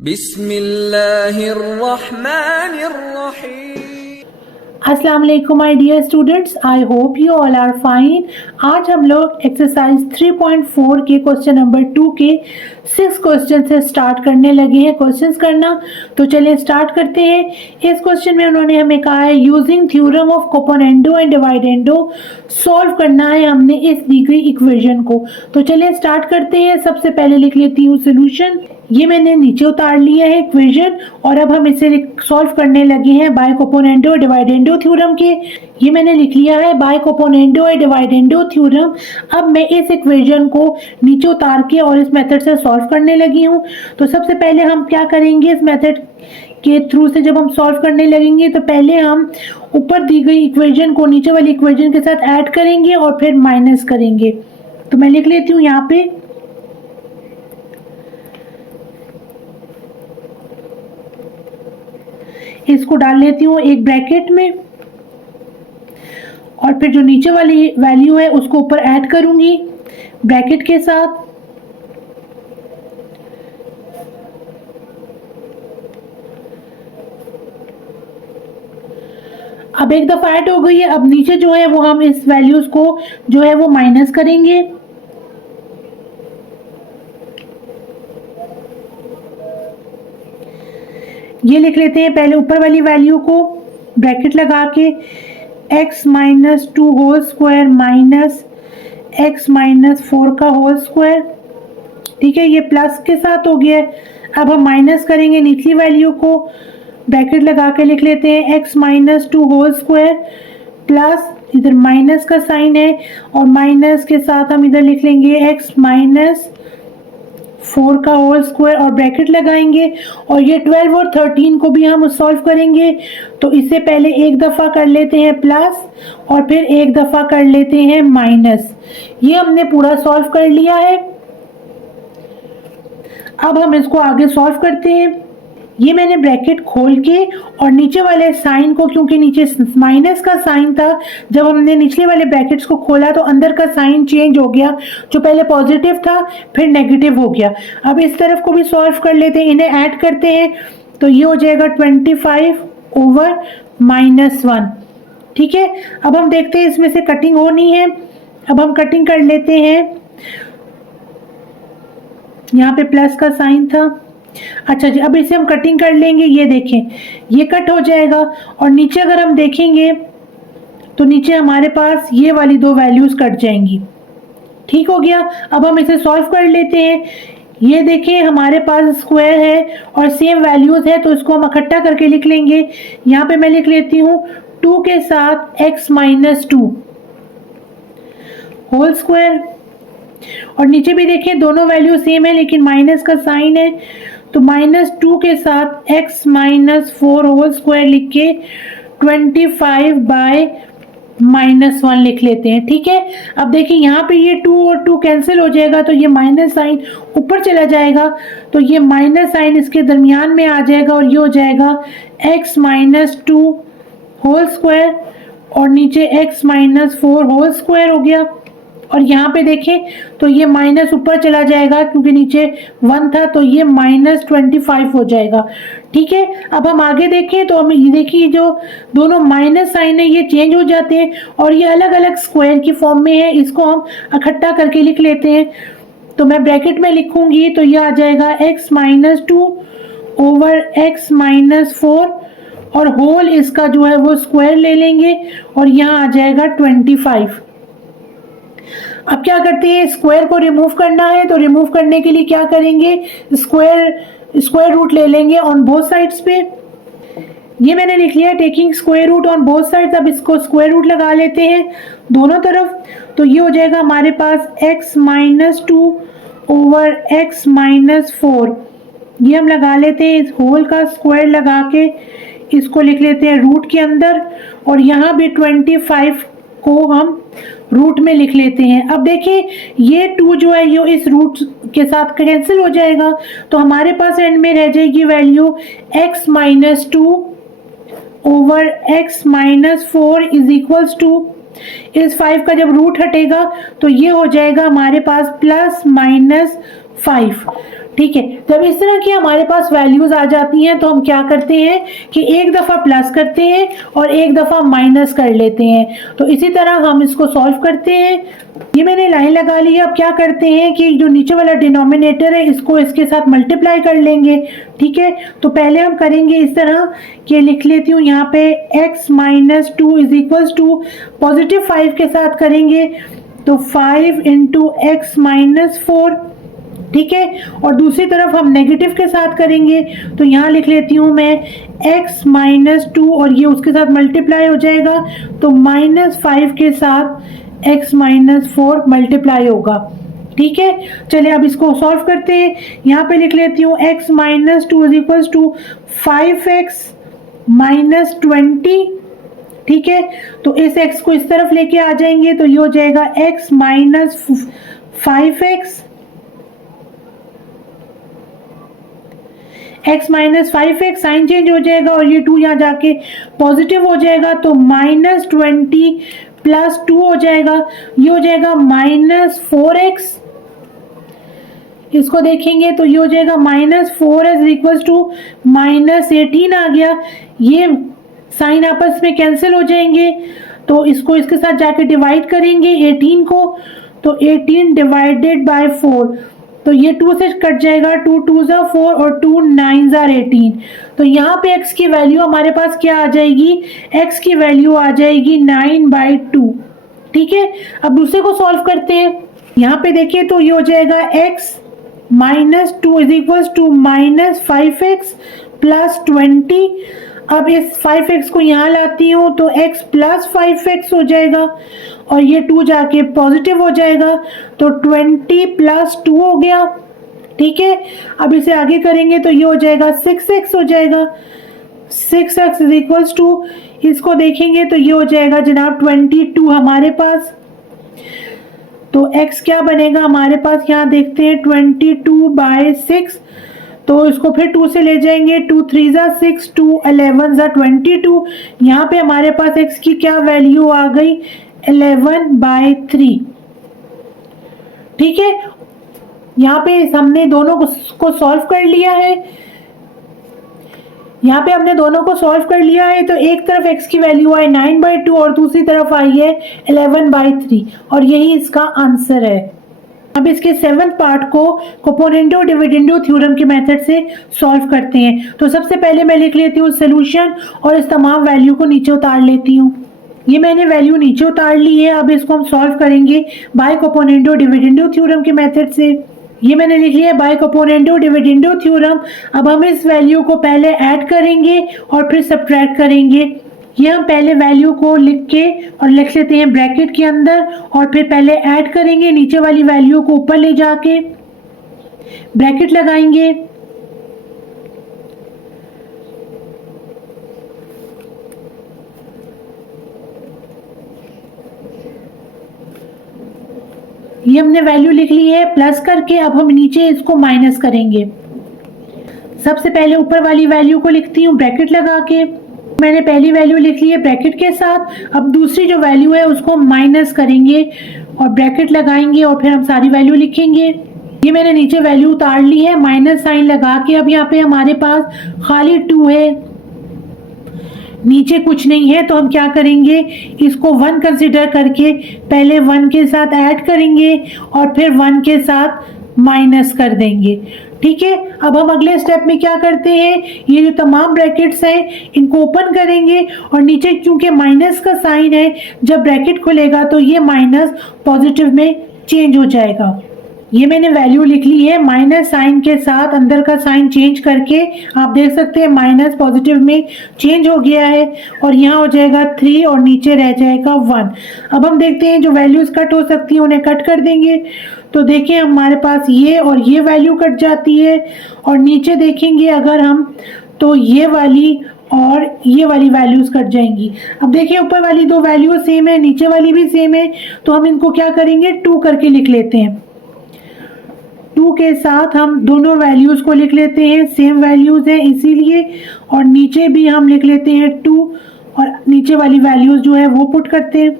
बिस्मिल्लाहिर्रहमानिर्रहीम। अस्सलाम वालेकुम my dear students, I hope you all are fine. आज हम लोग एक्सरसाइज 3.4 के क्वेश्चन नंबर 2 के 6 क्वेश्चन से स्टार्ट करने लगे हैं क्वेश्चंस करना। तो चलिए स्टार्ट करते हैं। इस क्वेश्चन में उन्होंने हमें कहा है using theorem of componendo and dividendo solve करना है हमने इस दी गई इक्वेशन को। तो चलिए स्टार्ट करते हैं। सबसे पहले लिख लेती हूँ सोल्यूशन। ये मैंने नीचे उतार लिया है इक्वेशन और अब हम इसे सॉल्व करने लगे हैं बाय कोपोनेंडो डिवाइडेंडो थ्योरम के। ये मैंने लिख लिया है बाय कोपोनेंडो डिवाइडेंडो थ्योरम। अब मैं इस इक्वेशन को नीचे उतार के और इस मेथड से सॉल्व करने लगी हूँ। तो सबसे पहले हम क्या करेंगे, इस मेथड के थ्रू से जब हम सॉल्व करने लगेंगे तो पहले हम ऊपर दी गई इक्वेशन को नीचे वाली इक्वेशन के साथ ऐड करेंगे और फिर माइनस करेंगे। तो मैं लिख लेती हूँ यहाँ पे इसको डाल लेती हूँ एक ब्रैकेट में और फिर जो नीचे वाली वैल्यू है उसको ऊपर ऐड करूंगी ब्रैकेट के साथ। अब एक दफा ऐड हो गई है। अब नीचे जो है वो हम इस वैल्यूज को जो है वो माइनस करेंगे। ये लिख लेते हैं पहले ऊपर वाली वैल्यू को ब्रैकेट लगा के x minus 2 whole square minus x minus 4 का होल स्क्वायर। ठीक है, ये प्लस के साथ हो गया। अब हम माइनस करेंगे निचली वैल्यू को ब्रैकेट लगा के लिख लेते हैं x minus 2 whole square plus इधर माइनस का साइन है और माइनस के साथ हम इधर लिख लेंगे x माइनस 4 का होल स्क्वायर और ब्रैकेट लगाएंगे। और ये 12 और 13 को भी हम सॉल्व करेंगे। तो इससे पहले एक दफ़ा कर लेते हैं प्लस और फिर एक दफ़ा कर लेते हैं माइनस। ये हमने पूरा सॉल्व कर लिया है। अब हम इसको आगे सॉल्व करते हैं। ये मैंने ब्रैकेट खोल के और नीचे वाले साइन को, क्योंकि नीचे माइनस का साइन था, जब हमने निचले वाले ब्रैकेट्स को खोला तो अंदर का साइन चेंज हो गया। जो पहले पॉजिटिव था फिर नेगेटिव हो गया। अब इस तरफ को भी सॉल्व कर लेते हैं, इन्हें ऐड करते हैं। तो ये हो जाएगा 25 ओवर -1। ठीक है, अब हम देखते हैं इसमें से कटिंग होनी है। अब हम कटिंग कर लेते हैं। यहाँ पे प्लस का साइन था। अच्छा जी, अब इसे हम कटिंग कर लेंगे। ये देखें, ये कट हो जाएगा और नीचे अगर हम देखेंगे तो नीचे हमारे पास ये वाली दो वैल्यूज कट जाएंगी। ठीक हो गया। अब हम इसे सॉल्व कर लेते हैं। ये देखें, हमारे पास स्क्वायर है और सेम वैल्यूज है तो इसको हम इकट्ठा करके लिख लेंगे। यहाँ पे मैं लिख लेती हूँ 2 के साथ x माइनस 2 होल स्क्वायर और नीचे भी देखें दोनों वैल्यू सेम है लेकिन माइनस का साइन है। तो -2 के साथ x माइनस 4 होल स्क्वायर लिख के 25 बाय -1 लिख लेते हैं। ठीक है, अब देखिए यहाँ पे ये 2 और 2 कैंसिल हो जाएगा तो ये माइनस साइन ऊपर चला जाएगा। तो ये माइनस साइन इसके दरमियान में आ जाएगा और ये हो जाएगा x माइनस 2 होल स्क्वायर और नीचे x माइनस 4 होल स्क्वायर हो गया। और यहाँ पे देखें तो ये माइनस ऊपर चला जाएगा क्योंकि नीचे 1 था तो ये -25 हो जाएगा। ठीक है, अब हम आगे देखें तो हम ये देखिए जो दोनों माइनस साइन है ये चेंज हो जाते हैं और ये अलग अलग स्क्वायर की फॉर्म में है। इसको हम इकट्ठा करके लिख लेते हैं। तो मैं ब्रैकेट में लिखूंगी तो ये आ जाएगा x minus 2 over x minus 4 और होल इसका जो है वो स्क्वायर ले लेंगे और यहाँ आ जाएगा 25। अब क्या करते हैं, स्क्वायर को रिमूव करना है। तो रिमूव करने के लिए क्या करेंगे, स्क्वायर रूट ले लेंगे ऑन बोथ साइड्स पे। ये मैंने लिख लिया taking square root on both sides. अब इसको स्क्वायर रूट लगा लेते हैं दोनों तरफ। तो ये हो जाएगा हमारे पास x minus 2 over x minus 4। ये हम लगा लेते हैं, इस होल का स्क्वायर लगा के इसको लिख लेते हैं रूट के अंदर और यहाँ भी 25 को हम रूट में लिख लेते हैं। अब देखिए ये 2 जो है ये इस रूट के साथ कैंसिल हो जाएगा तो हमारे पास एंड में रह जाएगी value x minus 2 over x minus 4 is equals to, इस 5 का जब रूट हटेगा तो ये हो जाएगा हमारे पास +-5। ठीक है, जब इस तरह की हमारे पास वैल्यूज आ जाती हैं तो हम क्या करते हैं कि एक दफा प्लस करते हैं और एक दफा माइनस कर लेते हैं। तो इसी तरह हम इसको सॉल्व करते हैं। ये मैंने लाइन लगा ली है। अब क्या करते हैं कि जो नीचे वाला डिनोमिनेटर है इसको इसके साथ मल्टीप्लाई कर लेंगे। ठीक है, तो पहले हम करेंगे इस तरह कि लिख लेती हूँ यहाँ पे x minus two is equals to positive 5 के साथ करेंगे तो 5 इंटू एक्स माइनस 4। ठीक है, और दूसरी तरफ हम नेगेटिव के साथ करेंगे तो यहाँ लिख लेती हूँ मैं x माइनस टू और ये उसके साथ मल्टीप्लाई हो जाएगा तो -5 के साथ x माइनस 4 मल्टीप्लाई होगा। ठीक है, चलिए अब इसको सॉल्व करते हैं। यहाँ पे लिख लेती हूँ x minus two is equals to 5x minus 20। ठीक है, तो इस x को इस तरफ लेके आ जाएंगे तो ये हो जाएगा x minus 5x x minus 5x, sign change हो जाएगा और ये 2 यहाँ जाके पॉजिटिव हो जाएगा तो -20 प्लस 2 हो जाएगा, ये हो जाएगा -4x। इसको देखेंगे तो ये हो जाएगा -4x इक्वल्स टू -18 आ गया। ये साइन आपस में कैंसिल हो जाएंगे तो इसको इसके साथ जाके डिवाइड करेंगे 18 को, तो 18 डिवाइडेड बाय 4 तो ये 2 से कट जाएगा, 2 2 ज़ा 4 और 2 9 ज़ा 18। तो यहाँ पे x की वैल्यू हमारे पास क्या आ जाएगी, x की वैल्यू आ जाएगी 9/2। ठीक है, अब दूसरे को सॉल्व करते हैं। यहाँ पे देखिए तो ये हो जाएगा x minus 2 is equals to -5x plus 20। अब इस 5x को यहाँ लाती हूँ तो x प्लस 5x हो जाएगा और ये 2 जाके पॉजिटिव हो जाएगा तो 20 प्लस 2 हो गया। ठीक है, अब इसे आगे करेंगे तो ये हो जाएगा 6x हो जाएगा। 6x इज इक्वल्स टू, इसको देखेंगे तो ये हो जाएगा जनाब 22 हमारे पास। तो x क्या बनेगा हमारे पास, यहाँ देखते हैं 22/6, तो इसको फिर 2 से ले जाएंगे, 2 3 ज़ा 6, 2 11 ज़ा 22। यहाँ पे हमारे पास x की क्या वैल्यू आ गई 11/3। ठीक है, यहाँ पे हमने दोनों को सॉल्व कर लिया है। यहाँ पे हमने दोनों को सॉल्व कर लिया है तो एक तरफ x की वैल्यू आई 9/2 और दूसरी तरफ आई है 11/3 और यही इसका आंसर है। अब इसके 7th पार्ट को कोपोनेंडो डिविडेंडो थ्योरम के मेथड से सॉल्व करते हैं। तो सबसे पहले मैं लिख लेती हूँ सॉल्यूशन और इस तमाम वैल्यू को नीचे उतार लेती हूँ। ये मैंने वैल्यू नीचे उतार ली है। अब इसको हम सॉल्व करेंगे बाय कोपोनेंडो डिविडेंडो थ्योरम के मेथड से। ये मैंने लिख लिया बाय कोपोनेंडो डिविडेंडो थ्योरम। अब हम इस वैल्यू को पहले ऐड करेंगे और फिर सब्ट्रैक्ट करेंगे। ये हम पहले वैल्यू को लिख के और लिख लेते हैं ब्रैकेट के अंदर और फिर पहले ऐड करेंगे नीचे वाली वैल्यू को ऊपर ले जाके ब्रैकेट लगाएंगे। ये हमने वैल्यू लिख ली है प्लस करके। अब हम नीचे इसको माइनस करेंगे। सबसे पहले ऊपर वाली वैल्यू को लिखती हूँ ब्रैकेट लगा के। मैंने पहली वैल्यू लिख ली है ब्रैकेट के साथ। अब दूसरी जो वैल्यू है उसको माइनस करेंगे और ब्रैकेट लगाएंगे और फिर हम सारी वैल्यू लिखेंगे। ये मैंने नीचे वैल्यू उतार ली है माइनस साइन लगा के। अब यहाँ पे हमारे पास खाली 2 है, नीचे कुछ नहीं है, तो हम क्या करेंगे इसको 1 कंसिडर करके पहले 1 के साथ ऐड करेंगे और फिर 1 के साथ माइनस कर देंगे। ठीक है, अब हम अगले स्टेप में क्या करते हैं, ये जो तमाम ब्रैकेट्स हैं इनको ओपन करेंगे और नीचे क्योंकि माइनस का साइन है जब ब्रैकेट खुलेगा तो ये माइनस पॉजिटिव में चेंज हो जाएगा। ये मैंने वैल्यू लिख ली है माइनस साइन के साथ, अंदर का साइन चेंज करके आप देख सकते हैं माइनस पॉजिटिव में चेंज हो गया है और यहाँ हो जाएगा 3 और नीचे रह जाएगा 1। अब हम देखते हैं जो वैल्यूज कट हो सकती हैं उन्हें कट कर देंगे। तो देखिए हमारे पास ये और ये वैल्यू कट जाती है और नीचे देखेंगे अगर हम तो ये वाली और ये वाली वैल्यूज कट जाएंगी। अब देखिए ऊपर वाली 2 वैल्यू सेम है, नीचे वाली भी सेम है, तो हम इनको क्या करेंगे 2 करके लिख लेते हैं। 2 के साथ हम दोनों वैल्यूज को लिख लेते हैं, सेम वैल्यूज है इसीलिए, और नीचे भी हम लिख लेते हैं 2 और नीचे वाली वैल्यूज जो है वो पुट करते हैं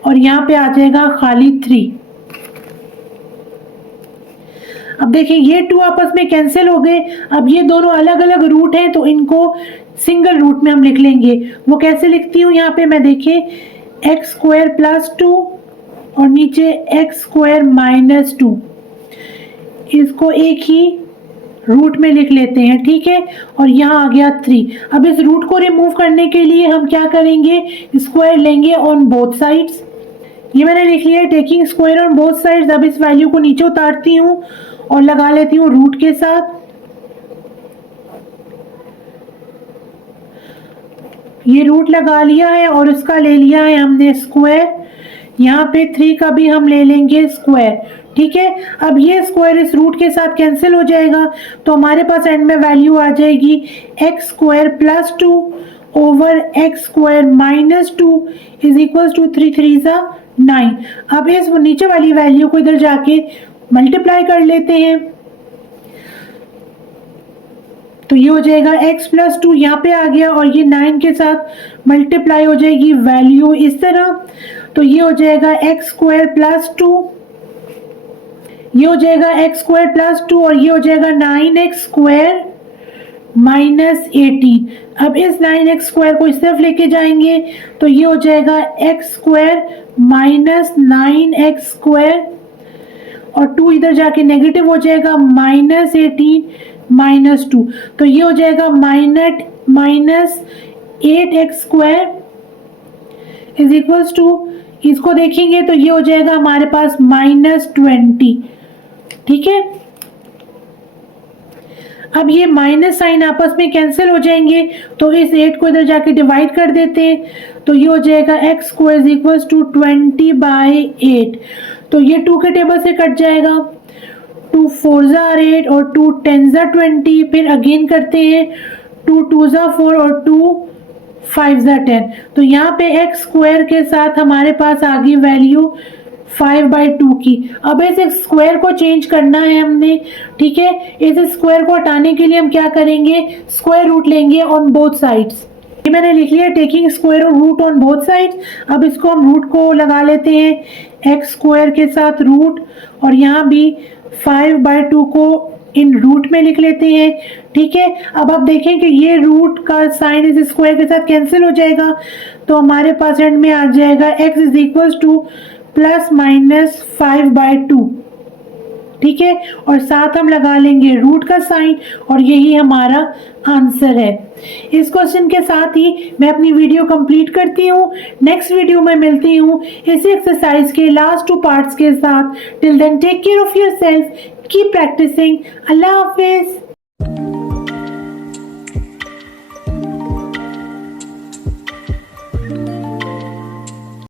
और यहाँ पे आ जाएगा खाली 3। अब देखिए ये 2 आपस में कैंसिल हो गए। अब ये दोनों अलग अलग रूट हैं तो इनको सिंगल रूट में हम लिख लेंगे। वो कैसे लिखती हूँ यहाँ पे मैं, देखिए एक्स स्क्वायर प्लस 2 और नीचे एक्स स्क्वायर माइनस 2, इसको एक ही रूट में लिख लेते हैं, ठीक है। और यहाँ आ गया 3। अब इस रूट को रिमूव करने के लिए हम क्या करेंगे, स्क्वायर लेंगे ऑन बोथ साइड्स। ये मैंने लिख लिया है taking square on both sides. अब इस वैल्यू को नीचे उतारती हूँ और लगा लेती हूँ रूट के साथ। ये रूट लगा लिया है और उसका ले लिया है हमने स्क्वायर। यहाँ पे 3 का भी हम ले लेंगे स्क्वायर, ठीक है। अब ये स्क्वायर इस रूट के साथ कैंसिल हो जाएगा तो हमारे पास एंड में वैल्यू आ जाएगी x square plus 2 over x square minus 2 is equal to 3 3 सा 9। अब इस नीचे वाली वैल्यू को इधर जाके मल्टीप्लाई कर लेते हैं तो ये हो जाएगा x प्लस 2 यहाँ पे आ गया और ये 9 के साथ मल्टीप्लाई हो जाएगी वैल्यू इस तरह। तो ये हो जाएगा एक्स स्क्वायर प्लस 2, ये हो जाएगा एक्स स्क्वायर प्लस 2 और ये हो जाएगा 9x स्क्वायर माइनस 18। अब इस 9x स्क्वायर को इस तरफ लेके जाएंगे तो ये हो जाएगा x square minus 9x square और 2 इधर जाके नेगेटिव हो जाएगा माइनस 18 माइनस 2। तो ये हो जाएगा minus 8x square is equals to, इसको देखेंगे तो ये हो जाएगा हमारे पास माइनस 20, ठीक है। अब ये माइनस साइन आपस में कैंसिल हो जाएंगे तो इस 8 को इधर जाके डिवाइड कर देते हैं तो ये हो जाएगा x square is equals to 20/8। तो ये 2 के टेबल से कट जाएगा, 2 4 ज़ा 8 और 2 10 ज़ा 20। फिर अगेन करते हैं 2 2 ज़ा 4 और 2 5 ज़ा 10। तो यहाँ पे एक्स स्क्वायर के साथ हमारे पास आ गई वैल्यू 5/2 की। अब इस स्क्वायर को चेंज करना है हमने, ठीक है। इस स्क्वायर को हटाने के लिए हम क्या करेंगे, स्क्वायर रूट लेंगे ऑन बोथ साइड्स। ये मैंने लिख लिया टेकिंग स्क्वायर और रूट ऑन बोथ साइड्स। अब इसको हम रूट को लगा लेते हैं एक्स स्क्वायर के साथ रूट और यहाँ भी 5/2 को इन रूट में लिख लेते हैं, ठीक है। अब आप देखें कि ये रूट का साइन इस स्क्वायर के साथ कैंसिल हो जाएगा तो हमारे पास एंड में आ जाएगा x is equals two plus minus 5/2, ठीक है। और साथ हम लगा लेंगे रूट का साइन और यही हमारा आंसर है। इस क्वेश्चन के साथ ही मैं अपनी वीडियो कंप्लीट करती हूँ। नेक्स्ट वीडियो में मिलती हूँ इसी एक्सरसाइज के लास्ट 2 पार्ट्स के साथ। Till then take care of yourself, keep practicing. अल्लाह हाफिज।